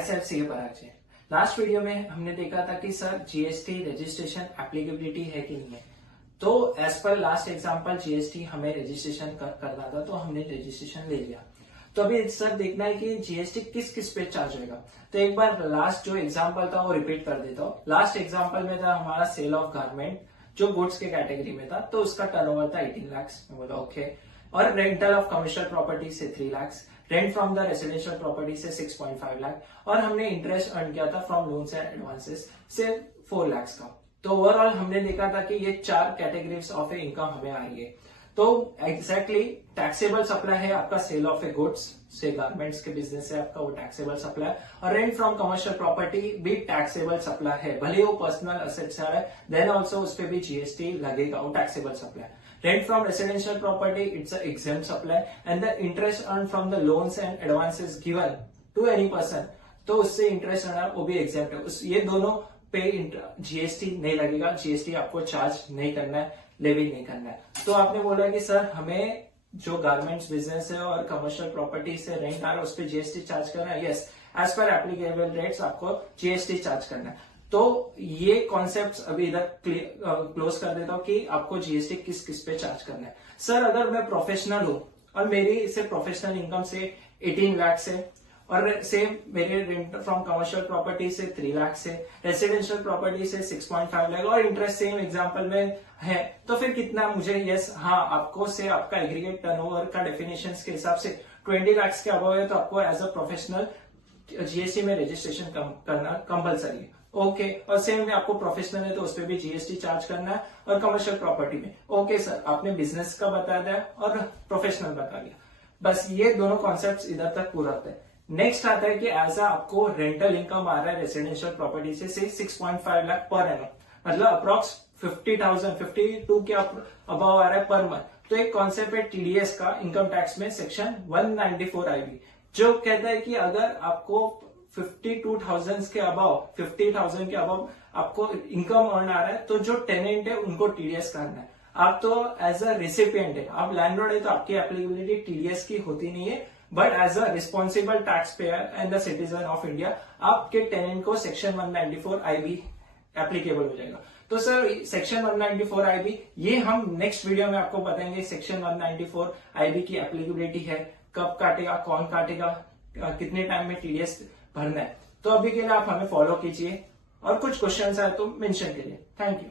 My self CA Parag ji. Last video में हमने देखा था कि सर जीएसटी रजिस्ट्रेशन एप्लीकेबिलिटी है कि नहीं है। तो as per last example GST हमें रजिस्ट्रेशन करना था, तो हमने रजिस्ट्रेशन ले लिया। तो अभी सर देखना है कि जीएसटी किस किस पे चार्ज होगा। तो एक बार लास्ट जो एग्जांपल था वो रिपीट कर देता हूँ। लास्ट एग्जांपल में था हमारा सेल ऑफ गारमेंट, जो गुड्स के कैटेगरी में था, तो उसका टर्नओवर था 18 लाख। मैं बोला ओके। और रेंटल ऑफ कमर्शियल प्रॉपर्टी से 3 lakh, rent from the residential property से 6.5 लाख, और हमने इंटरेस्ट अर्न किया था फ्रॉम लोन्स एंड एडवांसेस से 4 लाख का। तो ओवरऑल हमने देखा था कि ये 4 कैटेगरीज ऑफ ए इनकम हमें आ रही है। तो एग्जैक्टली टैक्सेबल सप्लाई है आपका सेल ऑफ ए गुड्स से, गारमेंट्स के बिजनेस से आपका वो टैक्सेबल सप्लाई, और रेंट फ्रॉम कमर्शियल प्रॉपर्टी भी टैक्सेबल सप्लाई है, भले वो पर्सनल असेट से आ रहा है, देन ऑल्सो उस पर भी जीएसटी लगेगा, वो taxable supply. Rent from residential property, it's an exempt supply, and the interest earned from the loans and advances given to any person, तो उससे इंटरेस्ट आना वो भी एग्जेम्प्ट है। ये दोनों पे जीएसटी नहीं लगेगा, जीएसटी आपको चार्ज नहीं करना है, लेवी नहीं करना है। तो आपने बोला कि सर हमें जो गारमेंट्स बिजनेस है और कमर्शियल प्रॉपर्टी से रेंट आ रहा है उस पर जीएसटी चार्ज करना है। Yes, as per applicable rates आपको जीएसटी चार्ज करना है। तो ये कॉन्सेप्ट अभी इधर क्लोज कर देता हूं कि आपको जीएसटी किस किस पे चार्ज करना है। सर अगर मैं प्रोफेशनल हूं और मेरी से प्रोफेशनल इनकम से 18 लाख से, और से मेरे रेंट फ्रॉम कमर्शियल प्रॉपर्टी से 3 लाख से, रेसिडेंशियल प्रॉपर्टी से 6.5 लाख, और इंटरेस्ट सेम एग्जांपल में है, तो फिर कितना मुझे यस हाँ आपको से आपका एग्रीगेट टर्नओवर का डेफिनेशन के हिसाब से 20 लाख के अबव है, तो आपको एज अ प्रोफेशनल जीएसटी में रजिस्ट्रेशन करना कंपलसरी है। ओके, और सेम में आपको प्रोफेशनल है तो उस पर भी जीएसटी चार्ज करना है, और कमर्शियल प्रॉपर्टी में ओके सर आपने बिजनेस का बता दिया और प्रोफेशनल बता दिया। बस ये दोनों कॉन्सेप्ट्स इधर तक पूरा होता है। नेक्स्ट आता है कि एज आपको रेंटल इनकम आ रहा है रेसिडेंशियल प्रॉपर्टी से 6.5 लाख पर एनम, मतलब अप्रॉक्स 50,000 52 के अबव आ रहा है पर मंथ। तो एक कॉन्सेप्ट है टीडीएस का इनकम टैक्स में सेक्शन 194 आईबी, जो कहता है कि अगर आपको 52,000 के अबव 50,000 के अबव आपको इनकम अर्न आ रहा है, तो जो टेनेंट है उनको टीडीएस करना है। आप तो एज अ रेसिपिएंट है, आप लैंडलॉर्ड है, तो आपकी एप्लीकेबिलिटी टीडीएस की होती नहीं है, but as a responsible taxpayer and the citizen of India आपके टेनेंट को सेक्शन 194 आईबी एप्लीकेबल हो जाएगा। तो सर सेक्शन 194 आईबी ये हम नेक्स्ट वीडियो में आपको बताएंगे। सेक्शन 194 आईबी की एप्लीकेबिलिटी है, कब काटेगा, कौन काटेगा, कितने टाइम में टीडीएस भरना है। तो अभी के लिए आप हमें फॉलो कीजिए, और कुछ क्वेश्चंस आए तो मेंशन करिए। Thank you.